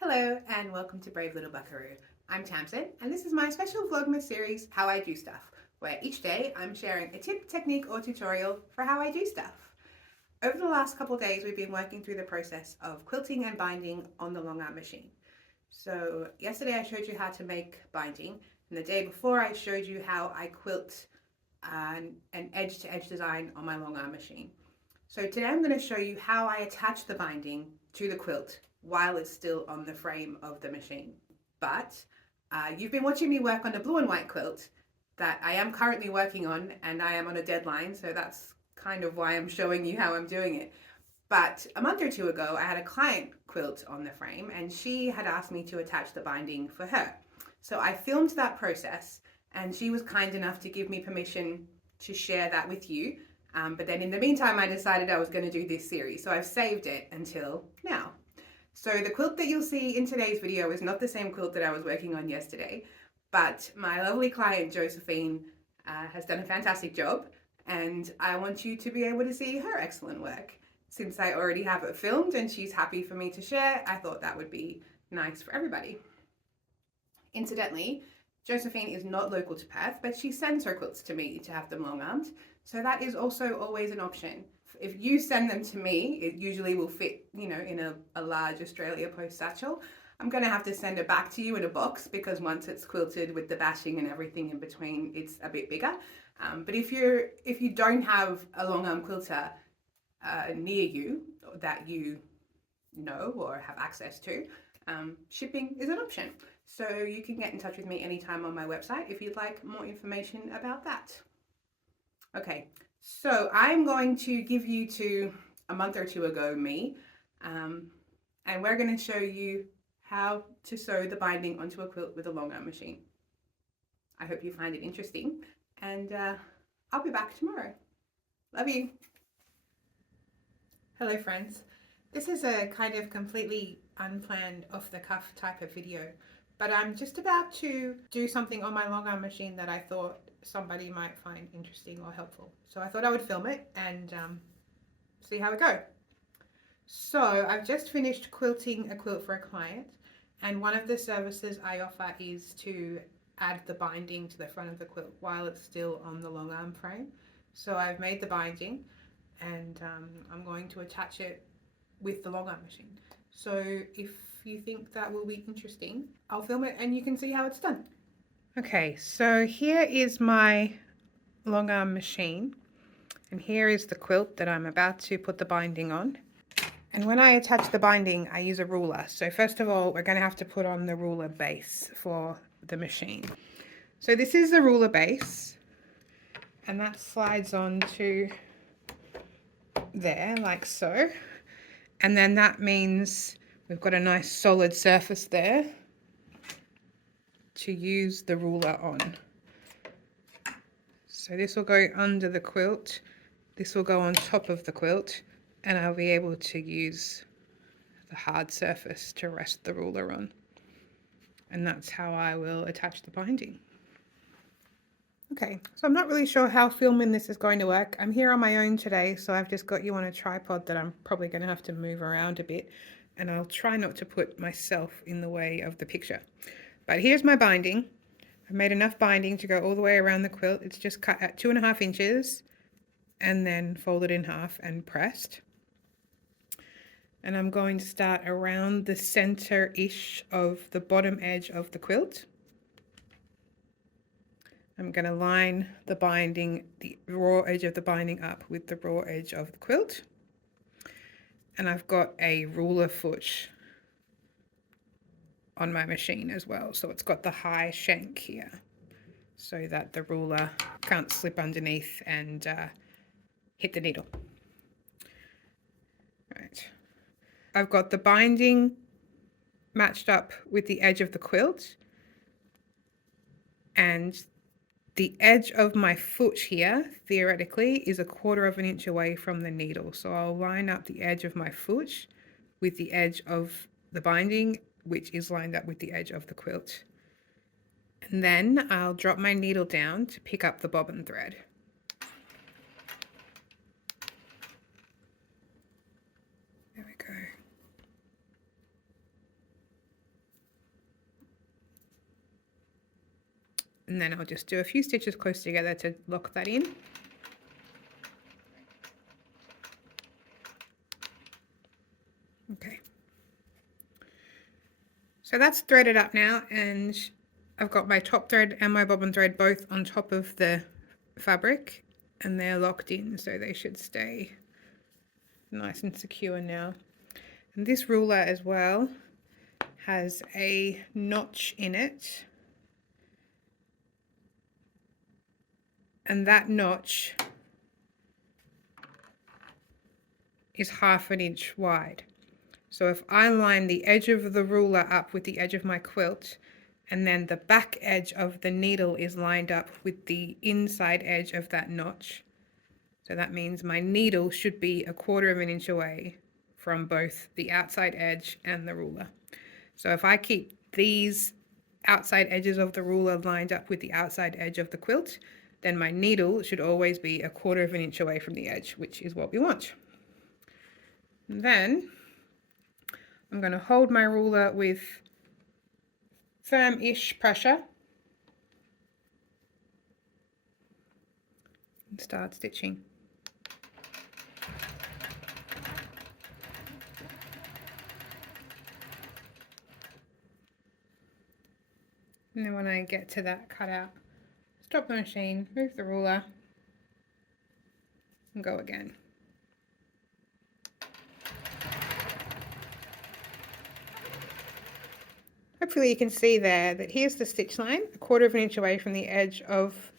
Hello and welcome to Brave Little Buckaroo. I'm Tamsin and this is my special Vlogmas series, How I Do Stuff, where each day I'm sharing a tip, technique or tutorial for how I do stuff. Over the last couple of days we've been working through the process of quilting and binding on the Longarm machine. So yesterday I showed you how to make binding, and the day before I showed you how I quilt an edge-to-edge design on my Longarm machine. So today I'm going to show you how I attach the binding to the quilt while it's still on the frame of the machine. But you've been watching me work on a blue and white quilt that I am currently working on, and I am on a deadline, so that's kind of why I'm showing you how I'm doing it. But a month or two ago I had a client quilt on the frame and she had asked me to attach the binding for her. So I filmed that process and she was kind enough to give me permission to share that with you. But then in the meantime I decided I was going to do this series, so I've saved it until now. So the quilt that you'll see in today's video is not the same quilt that I was working on yesterday, but my lovely client Josephine has done a fantastic job, and I want you to be able to see her excellent work. Since I already have it filmed and she's happy for me to share, I thought that would be nice for everybody. Incidentally, Josephine is not local to Perth, but she sends her quilts to me to have them long-armed, so that is also always an option. If you send them to me, it usually will fit, in a large Australia Post satchel. I'm going to have to send it back to you in a box because once it's quilted with the bashing and everything in between, it's a bit bigger. But if you don't have a long-arm quilter near you that you know or have access to, shipping is an option. So you can get in touch with me anytime on my website if you'd like more information about that. Okay, so I'm going to give you to a month or two ago me, and we're going to show you how to sew the binding onto a quilt with a Longarm machine. I hope you find it interesting, and I'll be back tomorrow. Love you. Hello friends. This is a kind of completely unplanned, off-the-cuff type of video, but I'm just about to do something on my Longarm machine that I thought somebody might find interesting or helpful. So I thought I would film it and see how it goes. So I've just finished quilting a quilt for a client, and one of the services I offer is to add the binding to the front of the quilt while it's still on the Longarm frame. So I've made the binding and I'm going to attach it with the Longarm machine. So if you think that will be interesting, I'll film it and you can see how it's done. Okay, so here is my Longarm machine, and here is the quilt that I'm about to put the binding on. And when I attach the binding, I use a ruler. So first of all, we're going to have to put on the ruler base for the machine. So this is the ruler base, and that slides on to there like so. And then that means we've got a nice solid surface there to use the ruler on. So this will go under the quilt, this will go on top of the quilt, and I'll be able to use the hard surface to rest the ruler on. And that's how I will attach the binding. Okay, so I'm not really sure how filming this is going to work. I'm here on my own today, so I've just got you on a tripod that I'm probably going to have to move around a bit, and I'll try not to put myself in the way of the picture. But here's my binding. I've made enough binding to go all the way around the quilt. It's just cut at 2.5 inches and then folded in half and pressed. And I'm going to start around the center-ish of the bottom edge of the quilt. I'm going to line the binding, the raw edge of the binding up with the raw edge of the quilt. And I've got a ruler foot on my machine as well, so it's got the high shank here so that the ruler can't slip underneath and hit the needle. Right, I've got the binding matched up with the edge of the quilt, and the edge of my foot here theoretically is 1/4 inch away from the needle, so I'll line up the edge of my foot with the edge of the binding, which is lined up with the edge of the quilt. And then I'll drop my needle down to pick up the bobbin thread. There we go. And then I'll just do a few stitches close together to lock that in. Okay. So that's threaded up now, and I've got my top thread and my bobbin thread both on top of the fabric, and they're locked in, so they should stay nice and secure now. And this ruler as well has a notch in it, and that notch is 1/2 inch wide. So if I line the edge of the ruler up with the edge of my quilt, and then the back edge of the needle is lined up with the inside edge of that notch, so that means my needle should be 1/4 inch away from both the outside edge and the ruler. So if I keep these outside edges of the ruler lined up with the outside edge of the quilt, then my needle should always be 1/4 inch away from the edge, which is what we want. And then I'm going to hold my ruler with firm-ish pressure and start stitching. And then when I get to that cutout, stop the machine, move the ruler, and go again. Hopefully you can see there that here's the stitch line, 1/4 inch away from the edge of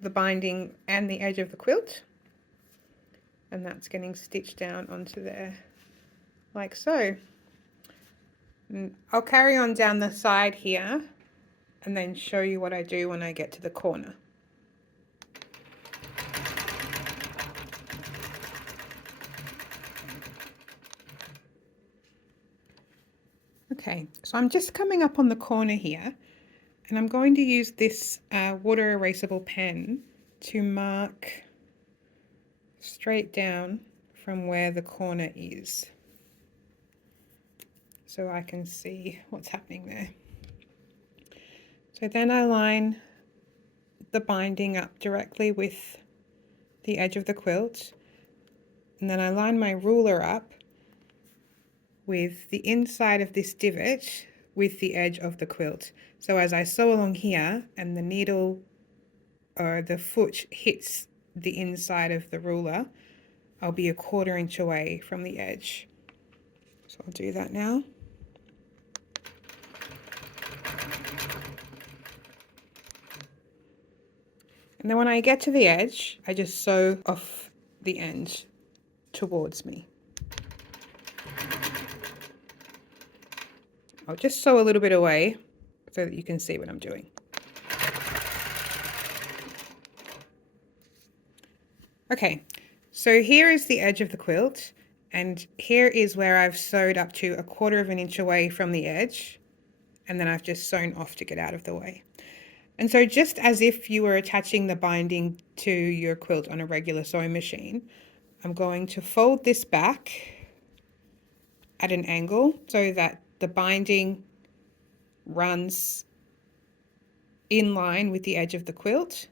the binding and the edge of the quilt. And that's getting stitched down onto there, like so. And I'll carry on down the side here and then show you what I do when I get to the corner. Okay, so I'm just coming up on the corner here, and I'm going to use this water erasable pen to mark straight down from where the corner is, so I can see what's happening there. So then I line the binding up directly with the edge of the quilt, and then I line my ruler up with the inside of this divot with the edge of the quilt. So as I sew along here and the needle or the foot hits the inside of the ruler, I'll be 1/4 inch away from the edge. So I'll do that now. And then when I get to the edge, I just sew off the end towards me. I'll just sew a little bit away so that you can see what I'm doing. Okay, so here is the edge of the quilt, and here is where I've sewed up to 1/4 inch away from the edge, and then I've just sewn off to get out of the way. And so just as if you were attaching the binding to your quilt on a regular sewing machine, I'm going to fold this back at an angle so that the binding runs in line with the edge of the quilt,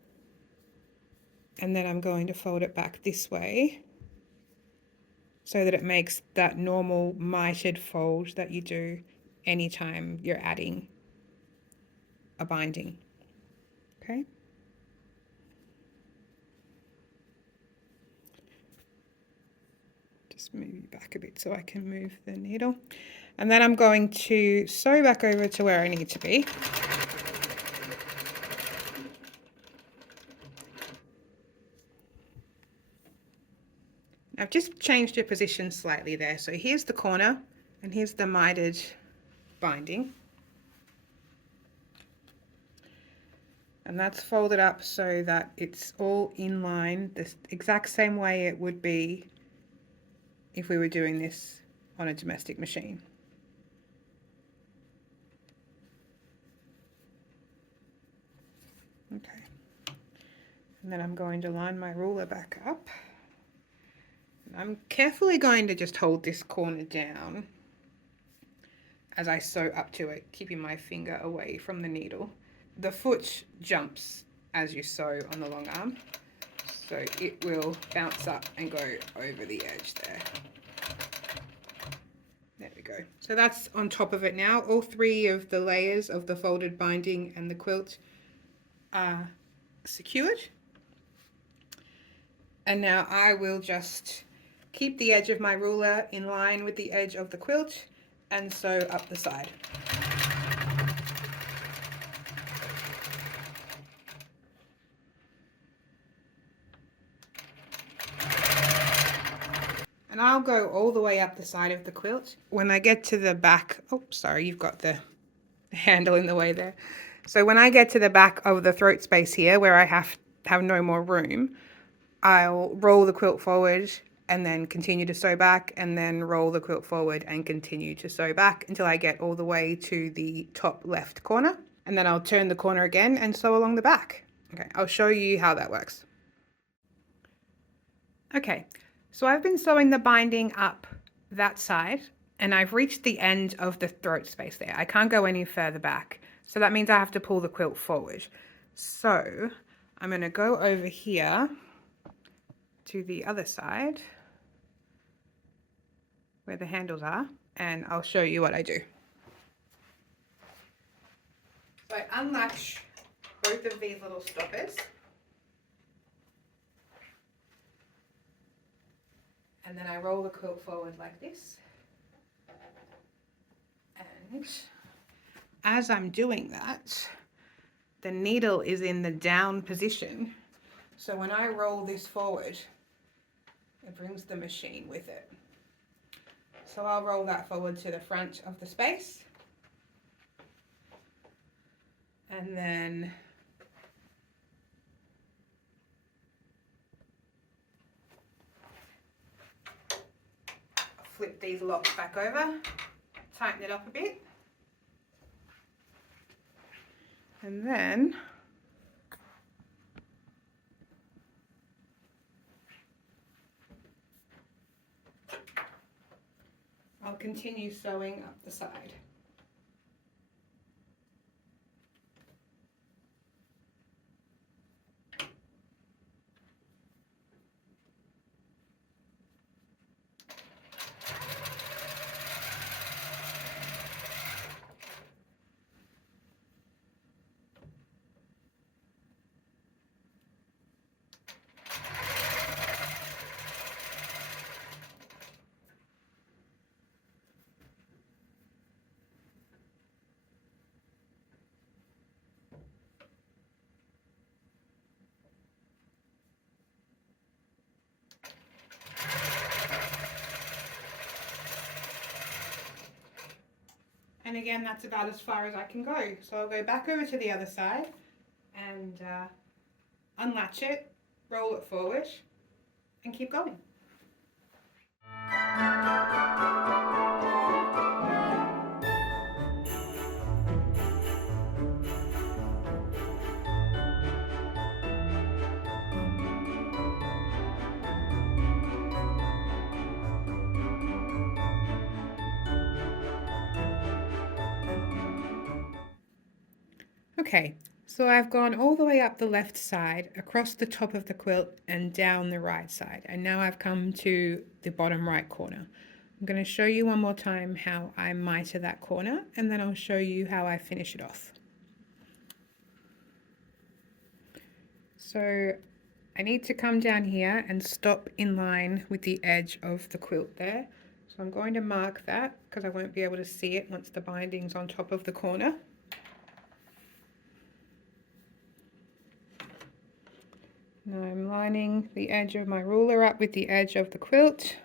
and then I'm going to fold it back this way so that it makes that normal mitered fold that you do anytime you're adding a binding. Okay. Just move you back a bit so I can move the needle. And then I'm going to sew back over to where I need to be. I've just changed your position slightly there. So here's the corner and here's the mitered binding. And that's folded up so that it's all in line, the exact same way it would be if we were doing this on a domestic machine. Okay. And then I'm going to line my ruler back up. I'm carefully going to just hold this corner down as I sew up to it, keeping my finger away from the needle, the foot jumps as you sew on the long arm, so it will bounce up and go over the edge there. There we go. So that's on top of it now. All three of the layers of the folded binding and the quilt are secured. And now I will just keep the edge of my ruler in line with the edge of the quilt and sew up the side. And I'll go all the way up the side of the quilt. When I get to the back, oh, sorry, you've got the handle in the way there. So when I get to the back of the throat space here, where I have no more room, I'll roll the quilt forward and then continue to sew back, and then roll the quilt forward and continue to sew back until I get all the way to the top left corner. And then I'll turn the corner again and sew along the back. Okay, I'll show you how that works. Okay, so I've been sewing the binding up that side, and I've reached the end of the throat space there. I can't go any further back, so that means I have to pull the quilt forward. So I'm going to go over here to the other side where the handles are, and I'll show you what I do. So I unlatch both of these little stoppers, and then I roll the quilt forward like this. And as I'm doing that, the needle is in the down position. So when I roll this forward, it brings the machine with it. So I'll roll that forward to the front of the space. And then flip these locks back over, tighten it up a bit, and then I'll continue sewing up the side. And again, that's about as far as I can go. So I'll go back over to the other side and unlatch it, roll it forward, and keep going. Okay, so I've gone all the way up the left side, across the top of the quilt and down the right side. And now I've come to the bottom right corner. I'm going to show you one more time how I miter that corner, and then I'll show you how I finish it off. So I need to come down here and stop in line with the edge of the quilt there. So I'm going to mark that because I won't be able to see it once the binding's on top of the corner. Now I'm lining the edge of my ruler up with the edge of the quilt,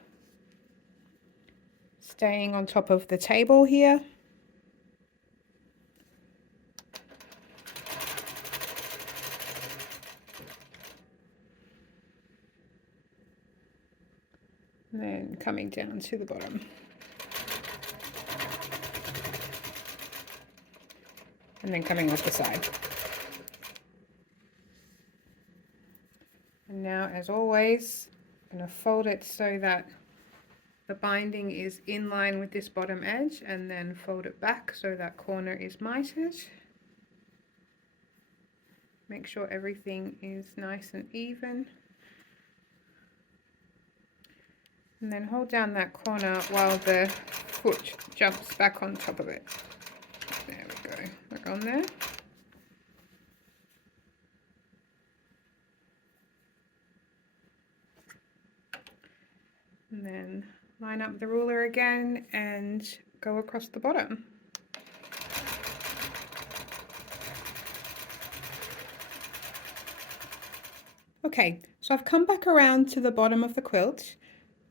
staying on top of the table here. And then coming down to the bottom. And then coming off the side. And now, as always, I'm going to fold it so that the binding is in line with this bottom edge, and then fold it back so that corner is mitered. Make sure everything is nice and even. And then hold down that corner while the foot jumps back on top of it. There we go, back on there. And then line up the ruler again and go across the bottom. Okay, so I've come back around to the bottom of the quilt.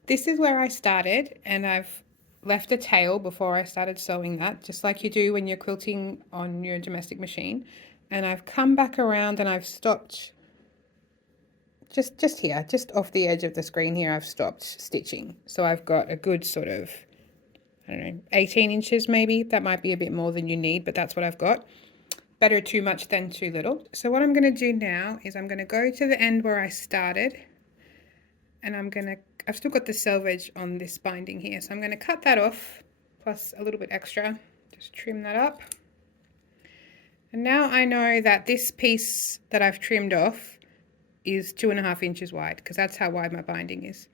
This is where I started, and I've left a tail before I started sewing that, just like you do when you're quilting on your domestic machine. And I've come back around and I've stopped just here, just off the edge of the screen here. I've stopped stitching. So I've got a good sort of, I don't know, 18 inches maybe. That might be a bit more than you need, but that's what I've got. Better too much than too little. So what I'm going to do now is I'm going to go to the end where I started, and I've still got the selvage on this binding here, so I'm going to cut that off, plus a little bit extra, just trim that up. And now I know that this piece that I've trimmed off is 2.5 inches wide, because that's how wide my binding is.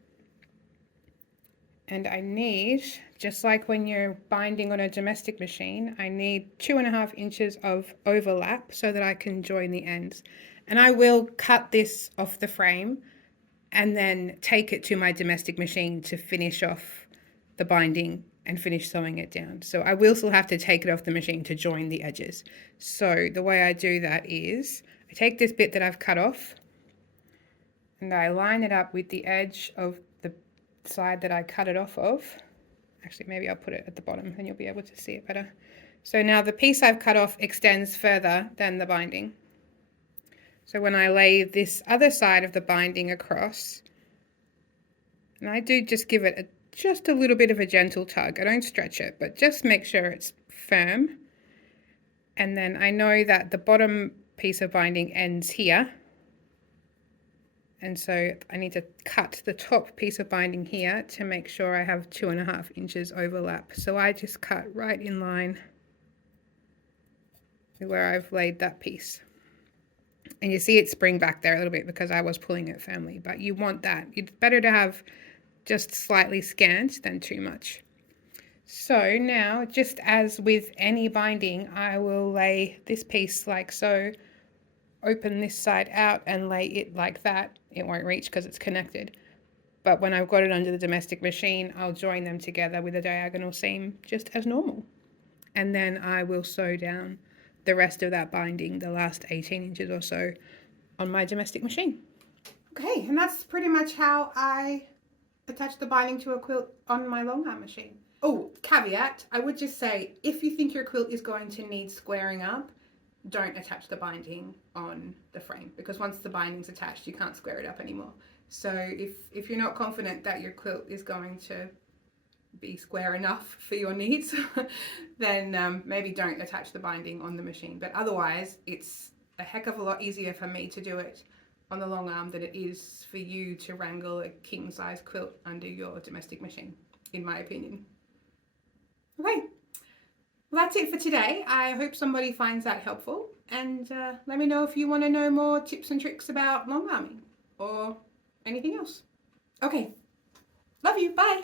And I need, just like when you're binding on a domestic machine, I need 2.5 inches of overlap so that I can join the ends. And I will cut this off the frame and then take it to my domestic machine to finish off the binding and finish sewing it down. So I will still have to take it off the machine to join the edges. So the way I do that is I take this bit that I've cut off and I line it up with the edge of the side that I cut it off of. Actually, maybe I'll put it at the bottom and you'll be able to see it better. So now the piece I've cut off extends further than the binding. So when I lay this other side of the binding across, and I do just give it just a little bit of a gentle tug. I don't stretch it, but just make sure it's firm. And then I know that the bottom piece of binding ends here. And so I need to cut the top piece of binding here to make sure I have 2.5 inches overlap. So I just cut right in line with where I've laid that piece. And you see it spring back there a little bit because I was pulling it firmly, but you want that. It's better to have just slightly scant than too much. So now, just as with any binding, I will lay this piece like so, open this side out and lay it like that. It won't reach because it's connected. But when I've got it under the domestic machine, I'll join them together with a diagonal seam just as normal. And then I will sew down the rest of that binding, the last 18 inches or so, on my domestic machine. Okay, and that's pretty much how I attach the binding to a quilt on my Longarm machine. Oh, caveat, I would just say, if you think your quilt is going to need squaring up, don't attach the binding on the frame, because once the binding's attached, you can't square it up anymore. So if you're not confident that your quilt is going to be square enough for your needs, then maybe don't attach the binding on the machine. But otherwise, it's a heck of a lot easier for me to do it on the Longarm than it is for you to wrangle a king-size quilt under your domestic machine, in my opinion. Okay, well, that's it for today. I hope somebody finds that helpful, and let me know if you want to know more tips and tricks about Longarming or anything else. Okay, love you, bye.